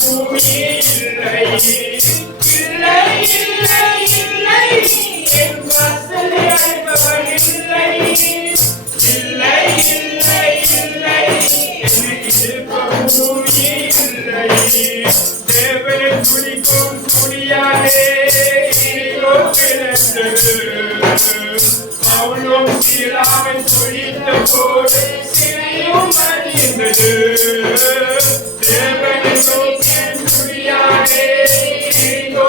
பூமி இல்லை இல்லை இல்லை தெய்வம் ஸ்ரீராமன் துழித்த போது சிறையும் மடிந்தது தேவனை நோக்கிய துடியானே இதோ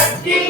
Steve.